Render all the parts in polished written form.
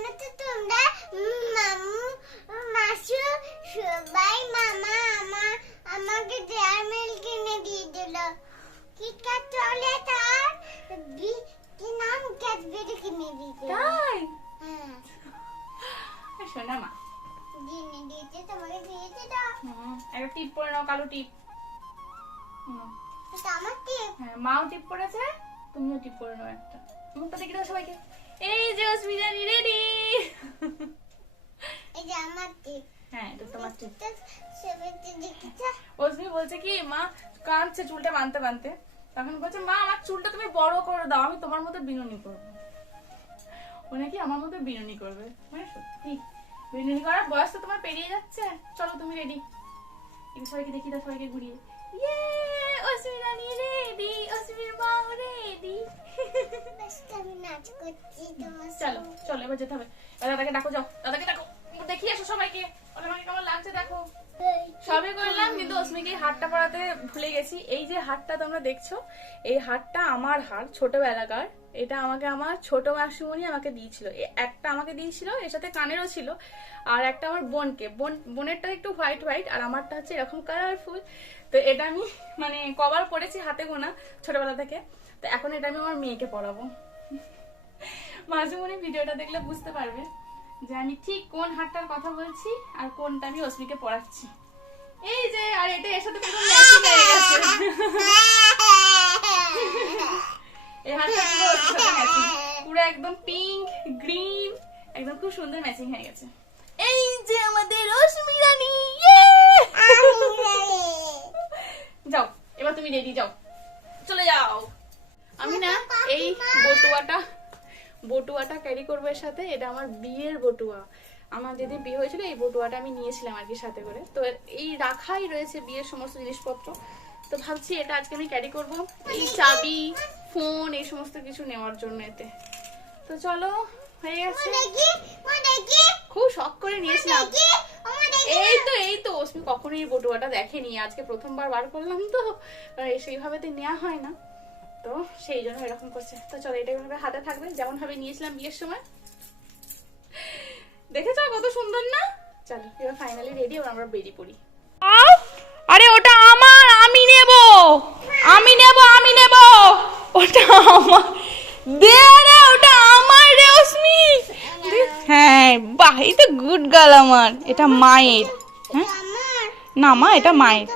জানো তো তোমরা মামু মাসু সবাই মামা আমাকে ডেয়ারি মিল্ক কিনে দিয়ে দিল। কিটক্যাট চকলেট আর কি নাম ক্যাডবেরি কিনে দিয়ে দিল। তাই হ্যাঁ শোনা মা কিনে দিয়েছে, তোমাকে দিয়েছে তো। একটা টিপ পরে নাও, কালো টিপ। এটা আমার টিপ। হ্যাঁ মাও টিপ পরেছে, তুমিও টিপ পরে নাও একটা। মুখটা দেখে দাও সবাইকে। এই যে অস্মিতানি রেডি। এই যে আমার টিপ। হ্যাঁ এটা তোমার টিপ। সেবেতে দেখেছো? অস্মি বলছে কি মা কাঁদছে চুলটা বাঁধতে বাঁধতে, তখন বলছে মা আমার চুলটা তুমি বড় করে দাও, আমি তোমার মতো বিনুনি করবো। ও নাকি আমার মতো বিনুনি করবে। মানে সত্যি বিনুনি করার বয়স তো তোমার পেরিয়ে যাচ্ছে। চলো তুমি রেডি। এই সবাইকে দেখি দাও, সবাইকে ঘুরিয়ে। ইয়ে অস্মিতানি রেডি, অস্মির মাও রেডি। আমি নাচ করছি তোমার চলো চলো এবার যেতে হবে। এবার দাদাকে ডাকো, যাও দাদাকে ডাকো, দেখিয়ে এসো সবাইকে। ওরা আমাকে কেমন লাগছে দেখো। সবই করলাম কিন্তু অস্মিকে হারটা পরাতে ভুলে গেছি। এই যে হারটা তোমরা দেখছো, এই হারটা আমার হার ছোটবেলাকার। এটা আমাকে আমার ছোট মাসিমণি আমাকে দিয়েছিল। একটা আমাকে দিয়েছিল, এর সাথে কানেরও ছিল, আর একটা আমার বোনকে। বোনেরটা একটু হোয়াইট হোয়াইট আর আমারটা হচ্ছে এরকম কালারফুল। তো এটা আমি মানে কভার করেছি হাতে গোনা ছোটবেলা থেকে। তো এখন এটা আমি আমার মেয়েকে পরাবো। মাঝে ভিডিওটা দেখলে বুঝতে পারবে যে আমি ঠিক কোন হারটার কথা বলছি আর কোনটা আমি অস্মিকে পড়াচ্ছি। এই যে আর এটা এর সাথে পুরো ম্যাচিং হয়ে গেছে। এই হারটা পুরো ওর সাথে ম্যাচিং, পুরো একদম পিঙ্ক গ্রিন, একদম খুব সুন্দর ম্যাচিং হয়ে গেছে। এই যে আমাদের অস্মি রানী। যাও এবার তুমি রেডি, যাও চলে যাও। আমি না এই বটুয়াটা ক্যারি করবো এর সাথে। এটা আমার বিয়ের বটুয়া। আমার যেদিন বিয়ে হয়েছিল এই বটুয়াটা আমি নিয়েছিলাম আর কি সাথে করে। তো এই রাখাই রয়েছে বিয়ের সমস্ত জিনিসপত্র। তো ভাবছি এটা আজকে আমি ক্যারি করব, এই চাবি ফোন এই সমস্ত কিছু নেওয়ার জন্য এতে। তো চলো হয়ে গেছে। খুব শখ করে নিয়েছিলাম। এই তো অস্মি কখনো এই বটুয়াটা দেখেনি, আজকে প্রথমবার বার করলাম। তো সেইভাবে তো নেওয়া হয় না, তো সেই জন্য এরকম করছে। তো চলো এটা এইভাবে হাতে থাকবে যেমন ভাবে নিয়েছিলাম বিয়ের সময়। দেখেছো কত সুন্দর না? চলো এবার ফাইনালি রেডি, এবার আমরা বেরিয়ে পড়ি। আরে ওটা আমার, আমি নেব ওটা আমার। দে রে ওটা আমার রে অস্মি। হ্যাঁ বাহ, এই তো গুড গার্ল আমার। এটা মায়ের। হ্যাঁ না মা এটা মায়ের।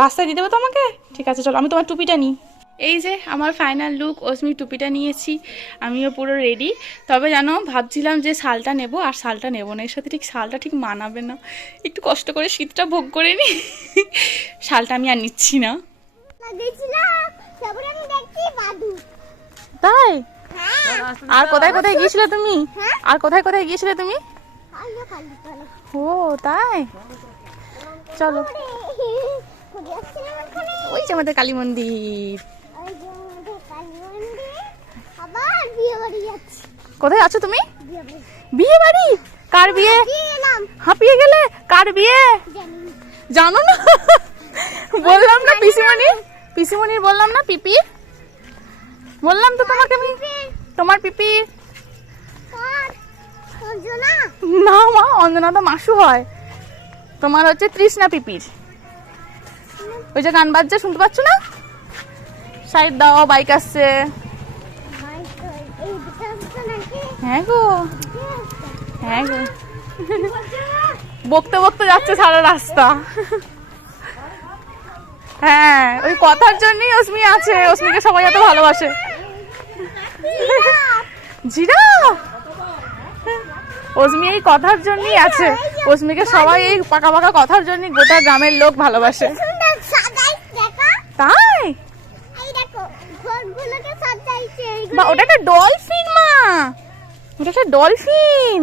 রাস্তায় দিয়ে দেবো তোমাকে? ঠিক আছে চলো আমি তোমার টুপিটা নিই। এই যে আমার ফাইনাল লুক, অস্মি টুপিটা নিয়েছি, আমিও পুরো রেডি। তবে জানো ভাবছিলাম যে শালটা নেব, আর শালটা নেব না, এর সাথে ঠিক শালটা ঠিক মানাবে না। একটু কষ্ট করে শীতটা ভোগ করে নি, শালটা আমি আর নিচ্ছি না। তাই আর কোথায় কোথায় গিয়েছিলে তুমি? ও তাই চলো। ওই যে আমাদের কালী মন্দির। কোথায় আছো তুমি? বিয়ে বাড়ি? কার বিয়ে? হাঁপিয়ে গেলে? কার বিয়ে জানো না? বললাম না পিসিমণির বললাম না, পিপির বললাম তো তোমাকে আমি। তোমার পিপির না মা, অঞ্জনা তো মাসু হয়, তোমার হচ্ছে তৃষ্ণা পিপির। ওই যে গান বাজছে শুনতে পাচ্ছ না? সাইড দাও, বাইক আসছে। হ্যাঁ গো বকতে বকতে যাচ্ছে সারা রাস্তা। হ্যাঁ ওই কথার জন্যই অস্মি আছে, অস্মিকে সবাই এত ভালোবাসে। জিরাফ অস্মি এই কথার জন্যই আছে, অস্মিকে সবাই এই পাকা পাকা কথার জন্যই গোটা গ্রামের লোক ভালোবাসে। তাই বা ওটা একটা ডলফিন মা, ওটা একটা ডলফিন।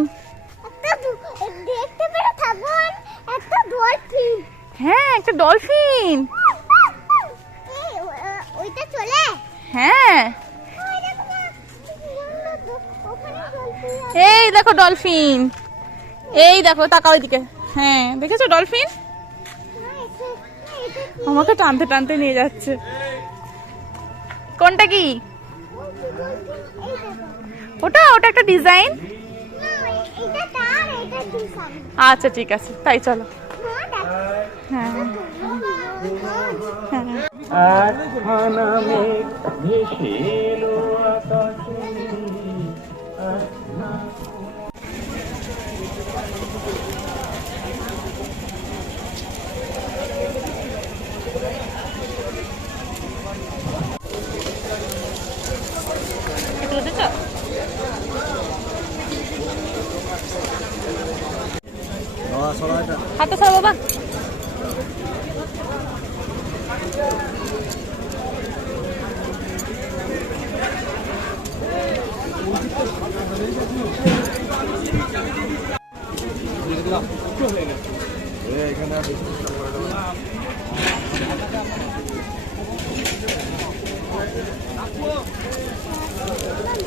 হ্যাঁ একটা ডলফিন। হ্যাঁ এই দেখো ডলফিন, এই দেখো তাকাও ওইদিকে। হ্যাঁ দেখেছো ডলফিন? আমাকে টানতে টানতে নিয়ে যাচ্ছে। কোনটা কি? ওটা ওটা একটা ডিজাইন। না, এটা তার, এটা ডিজাইন। আচ্ছা ঠিক আছে, তাই চলো। হ্যাঁ আজ খানা মেঘ ভেসে এলো আকাশে, হাতে সর বাবা।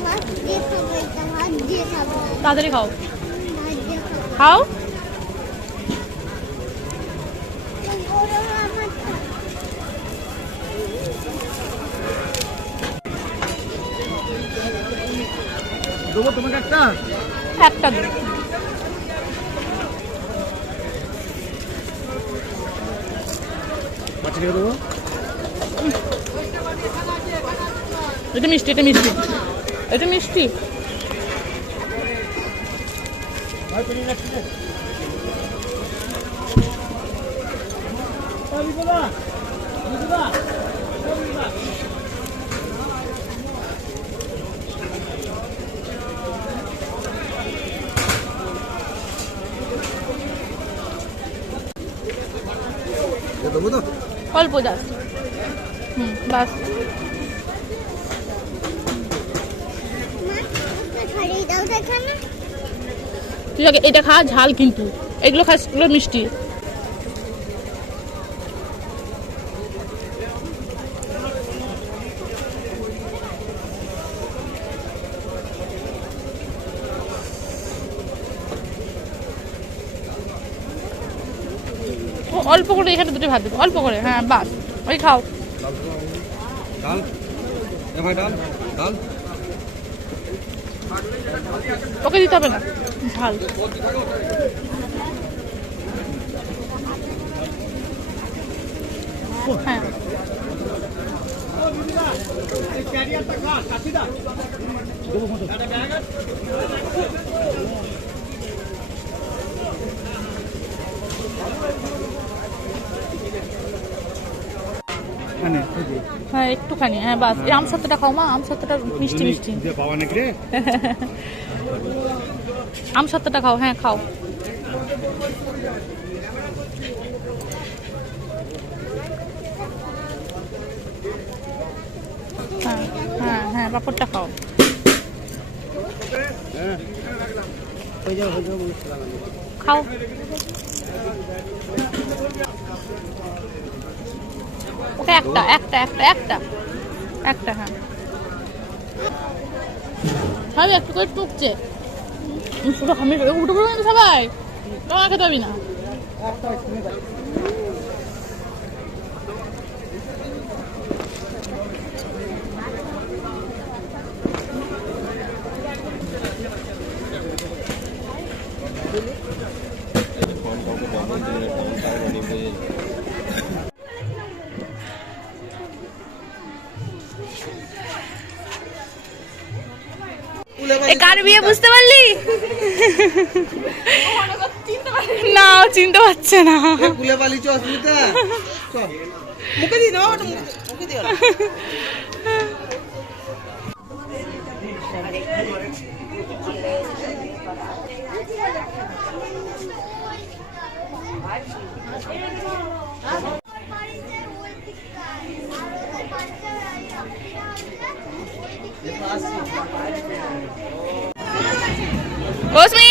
হাত দিয়ে খাবো, এটা হাত দিয়ে খাবো, তাড়াতাড়ি খাও, হাত দিয়ে খাবো। খাও। ওরা আমার দেবো তোমাকে একটা। একটা দিন। বাচ্চা দেবো। এটা মিষ্টি, এটা মিষ্টি, এটা মিষ্টি। দেবো তো। অল্প দাস, বাস। ছাড়িয়ে দাও দেখানা। তুই আগে এটা খা, ঝাল কিন্তু এগুলো খাস, এগুলো মিষ্টি। অল্প করে এখানে দুটো ভাত দেবো, অল্প করে। হ্যাঁ বাস, ওই খাও। ডাল, ভাই ডাল, ডাল। ওকে দিতে হবে না ঝাল। হ্যাঁ হ্যাঁ একটুখানি, হ্যাঁ বাস। এই আম সত্ত্বটা খাও মা, আম সত্ত্বটা মিষ্টি মিষ্টি। আম সত্ত্বটা খাও, হ্যাঁ খাও। হ্যাঁ হ্যাঁ হ্যাঁ পাপড়টা খাও। খাও। ওকে একটা একটা একটা একটা একটা। হ্যাঁ খাবি একটু করে, টুকছে পুরো খামি উঠে পড়বে না সবাই, তোমার খেতে পাবি না। কার বিয়ে বুঝতে পারলি? না ও চিনতে পারছে না। কুলে পালিছ অসুবিধা। মুখে দিই না, মুখে দিও না। কোসমি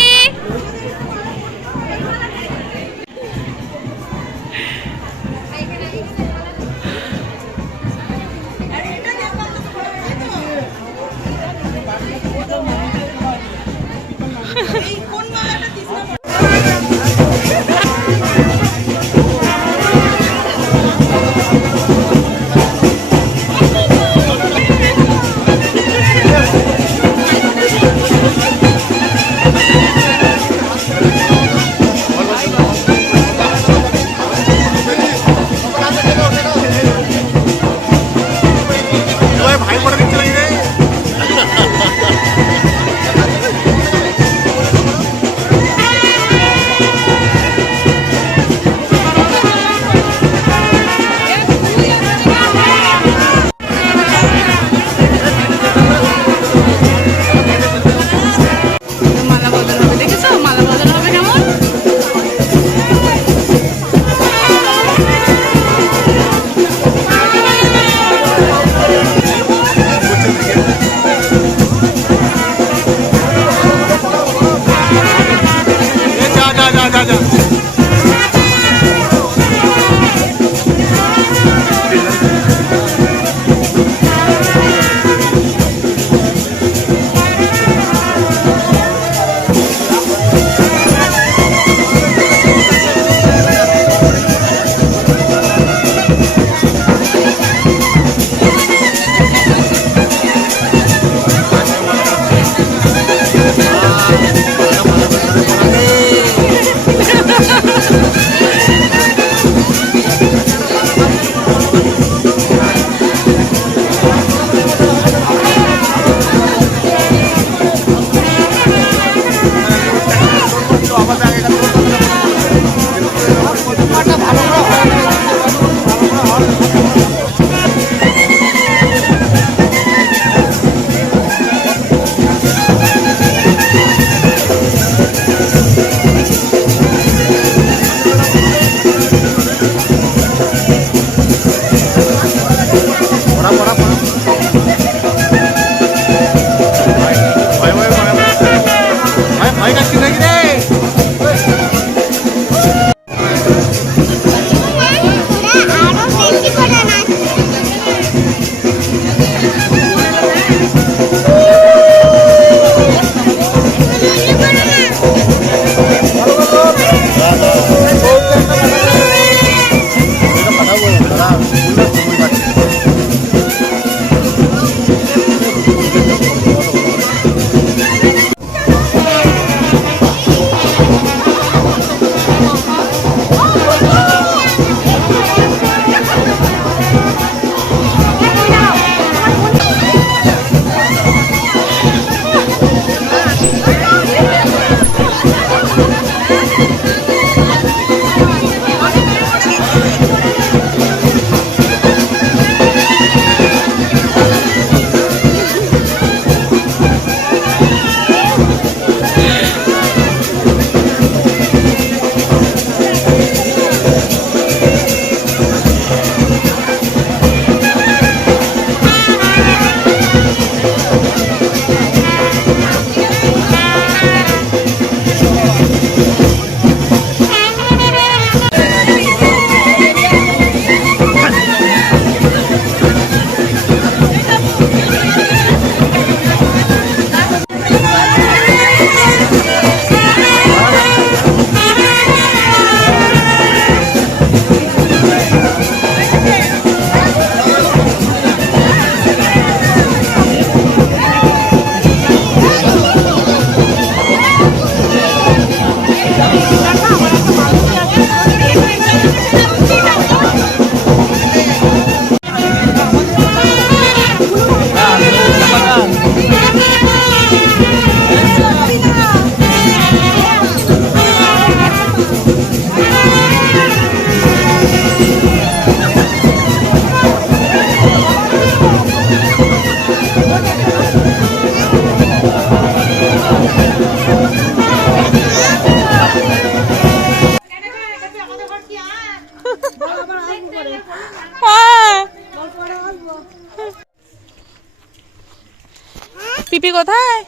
পিপি কোথায়?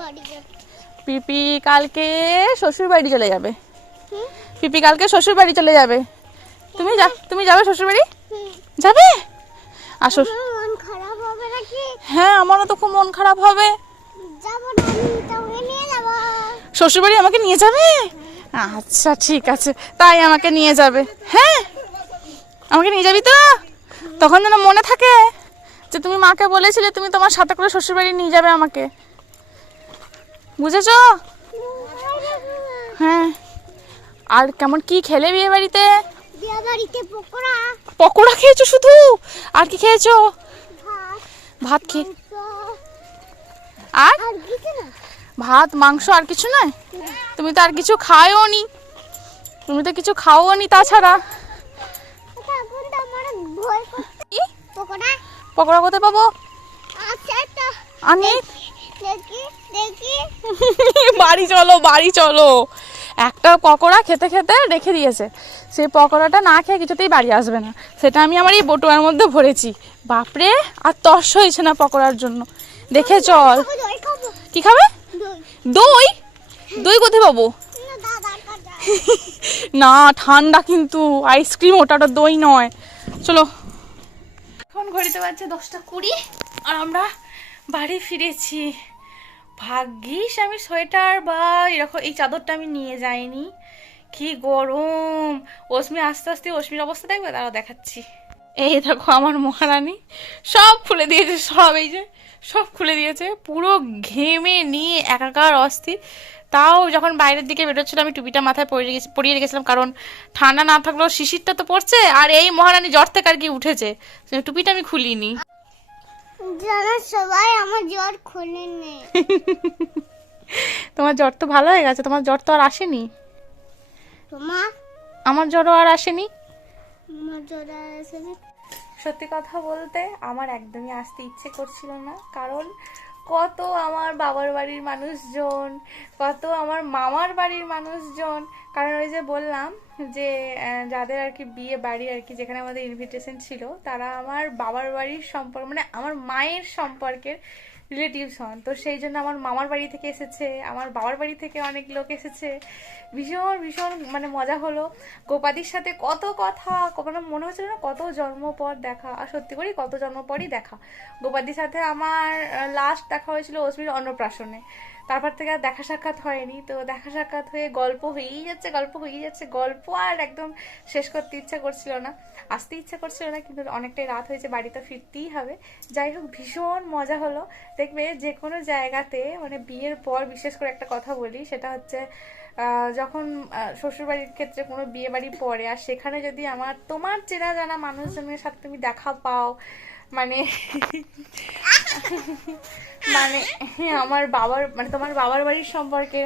বাড়ি পিপি কালকে শ্বশুর বাড়ি চলে যাবে। পিপি কালকে শ্বশুর বাড়ি চলে যাবে। তুমি যাবে শ্বশুর বাড়ি? যাবে? আসো। মন খারাপ হবে নাকি? হ্যাঁ, আমারও তো খুব মন খারাপ হবে। যাবো না, আমি তোকে নিয়ে যাবো। শ্বশুর বাড়ি আমাকে নিয়ে যাবে? আচ্ছা ঠিক আছে, তাই আমাকে নিয়ে যাবে। হ্যাঁ, আমাকে নিয়ে যাবি তো? তখন যেন মনে থাকে যে তুমি মাকে বলেছিলে তুমি তোমার সাথে করে শ্বশুর বাড়ি নিয়ে যাবে আমাকে, বুঝেছো? হ্যাঁ। আর কেমন কি খেলে বিয়ে বাড়িতে? বিয়ে বাড়িতে পকোড়া, পকোড়া খেয়েছো শুধু? আর কি খেয়েছো? ভাত, ভাত খেয়ে আর আর কিছু না। ভাত মাংস আর কিছু নয়? তুমি তো আর কিছু খাওও নি, তুমি তো কিছু খাওও নি তাছাড়া। এখন তো আমার ভয় করছে। কি পকোড়া পকোড়া কোথায় পাবো? আচ্ছা তো আনি দেখি দেখি। বাড়ি চলো, বাড়ি চলো। একটা পকোড়া খেতে খেতে রেখে দিয়েছে, সেই পকোড়াটা না খেয়ে কিছুতেই বাড়ি আসবে না। সেটা আমি আমার এই বটুয়ার মধ্যে ভরেছি। বাপরে, আর তর্স হয়েছে না পকোড়ার জন্য। দেখে চল। দই খাবো। কি খাবে? দই দই? দই কোথায় পাবো? না দাদা কাটা। না, ঠান্ডা কিন্তু আইসক্রিম, ওটা দই নয়। চলো। এখন ঘড়িতে বাজছে 10:20 আর আমরা বাড়ি ফিরেছি। ভাগ্যিস আমি সোয়েটার বা এরকম এই চাদরটা আমি নিয়ে যাইনি। কি গরম! অশ্মি আস্তে আস্তে, অশ্মির অবস্থা দেখবে, তারাও দেখাচ্ছি। এই দেখো আমার মহারানী সব খুলে দিয়েছে, সব এই যে সব খুলে দিয়েছে, পুরো ঘেমে নিয়ে একাকার অস্থির। তাও যখন বাইরের দিকে বেরোচ্ছিল আমি টুপিটা মাথায় পরিয়ে রেখেছিলাম, কারণ ঠান্ডা না থাকলেও শিশিরটা তো পড়ছে। আর এই মহারানী জ্বর থেকে আর কি উঠেছে, টুপিটা আমি খুলিনি। জানা সবাই আমার জ্বর খুলেনি। তোমার জ্বর তো ভালো হয়ে গেছে, তোমার জ্বর তো আর আসেনি। তোমার আমার জ্বরও আর আসেনি। আমার জ্বর আসেনি। সত্যি কথা বলতে আমার একদমই আসতে ইচ্ছে করছিল না, কারণ কত আমার বাবার বাড়ির মানুষজন, কত আমার মামার বাড়ির মানুষজন। কারণ ওই যে বললাম যে যাদের আর কি বিয়ে বাড়ি আর কি, যেখানে আমাদের ইনভিটেশন ছিল, তারা আমার বাবার বাড়ির সম্পর্ক, মানে আমার মায়ের সম্পর্কের রিলেটিভস হন। তো সেই জন্য আমার মামার বাড়ি থেকে এসেছে, আমার বাবার বাড়ি থেকে অনেক লোক এসেছে। ভীষণ ভীষণ মানে মজা হলো। গোপাদির সাথে কত কথা, মানে মনে হচ্ছিল না কত জন্ম পর দেখা। আর সত্যি করি কত জন্ম পরই দেখা। গোপাদির সাথে আমার লাস্ট দেখা হয়েছিল অশ্মির অন্নপ্রাশনে। তারপর থেকে আর দেখা সাক্ষাৎ হয়নি। তো দেখা সাক্ষাৎ হয়ে গল্প হয়েই যাচ্ছে, গল্প হয়েই যাচ্ছে, গল্প আর একদম শেষ করতে ইচ্ছা করছিল না, আসতে ইচ্ছা করছিল না। কিন্তু অনেকটাই রাত হয়েছে, বাড়িতে ফিরতেই হবে। যাই হোক, ভীষণ মজা হলো। দেখবে যে কোনো জায়গাতে, মানে বিয়ের পর বিশেষ করে একটা কথা বলি, সেটা হচ্ছে যখন শ্বশুরবাড়ির ক্ষেত্রে কোনো বিয়ে বাড়ি পড়ে, আর সেখানে যদি তোমার চেনা জানা মানুষজনের সাথে তুমি দেখা পাও, মানে মানে আমার বাবার, মানে তোমার বাবার বাড়ির সম্পর্কে,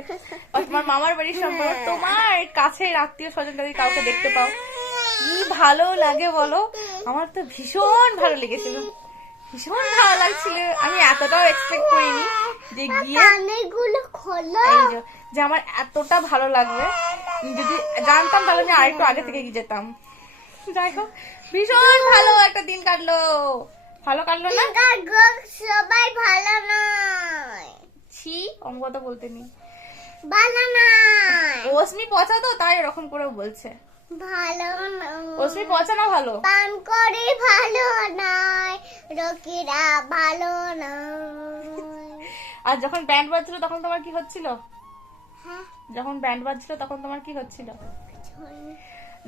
তোমার মামার বাড়ির সম্পর্কে, তোমার কাছের আত্মীয় স্বজন যদি কাউকে দেখতে পাও, কি ভালো লাগে বলো। আমার তো ভীষণ ভালো লেগেছিল, ভীষণ ভালো লাগছিল। আমি এতটাও এক্সপেক্ট করিনি যে গিয়ে কানেরগুলো খোলো। এই যে আমার এতটা ভালো লাগবে। যদি জানতাম তাহলে আমি আরেকটু আগে থেকে গিয়ে যেতাম। যাই হোক, ভীষণ ভালো একটা দিন কাটলো। ভালো কাটলো না? সবাই ভালো নয়। ছি, অন্য কথা বলতে নেই। ভালো নয়। অশ্মি পচা তো, তাই এরকম করে বলছে। ভালো নয়। অশ্মি পচা না ভালো? পান করে ভালো নয়, রকিরা ভালো নয়। আর যখন ব্যান্ড বাজছিল তখন তোমার কি হচ্ছিল? হ্যাঁ, যখন ব্যান্ড বাজছিল তখন তোমার কি হচ্ছিল?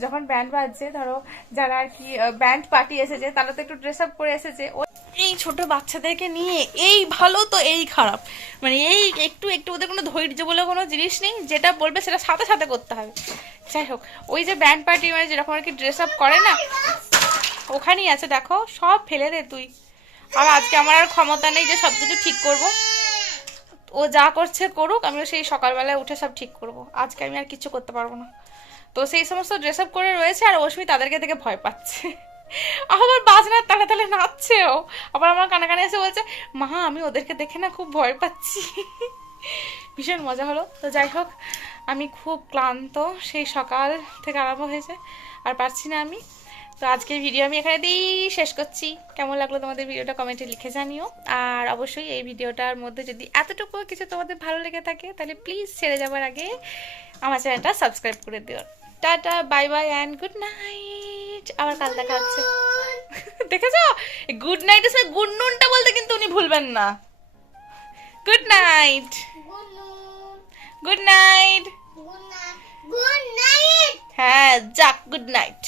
যখন ব্যান্ড বাজছে, ধরো যারা আর কি ব্যান্ড পার্টি এসেছে, তারা তো একটু ড্রেস আপ করে এসেছে। এই ছোট বাচ্চাদেরকে নিয়ে এই ভালো তো এই খারাপ, মানে এই একটু একটু ওদের কোনো ধৈর্য বলে কোনো জিনিস নেই, যেটা বলবে সেটা সাথে সাথে করতে হবে। যাই হোক, ওই যে ব্যান্ড পার্টি মানে যেরকম আর কি ড্রেস আপ করে না, ওখানেই আছে। দেখো, সব ফেলে দে তুই। আর আজকে আমার আর ক্ষমতা নেই যে সব কিছু ঠিক করবো। ও যা করছে করুক, আমিও সেই সকালবেলায় উঠে সব ঠিক করব। আজকে আমি আর কিছু করতে পারবো না। তো সেই সমস্ত ড্রেস আপ করে রয়েছে, আর অশ্মি তাদেরকে দেখে ভয় পাচ্ছে। আবার বাজনার তালে তালে নাচছেও। আবার আমার কানে কানে এসে বলছে, মা আমি ওদেরকে দেখে না খুব ভয় পাচ্ছি। ভীষণ মজা হলো। তো যাই হোক, আমি খুব ক্লান্ত, সেই সকাল থেকে আরম্ভ হয়েছে, আর পারছি না আমি। তো আজকের ভিডিও আমি এখানে দিয়েই শেষ করছি। কেমন লাগলো তোমাদের ভিডিওটা কমেন্টে লিখে জানিও। আর অবশ্যই এই ভিডিওটার মধ্যে যদি এতটুকু কিছু তোমাদের ভালো লেগে থাকে তাহলে প্লিজ ছেড়ে যাবার আগে আমার চ্যানেলটা সাবস্ক্রাইব করে দিও। Tata, bye bye and good night. আবার কাল দেখা হচ্ছে। দেখেছো, গুড নাইটের সাথে গুড নুনটা বলতে কিন্তু উনি ভুলবেন না। Good night, good night. Good night. হ্যাঁ যাক, গুড নাইট।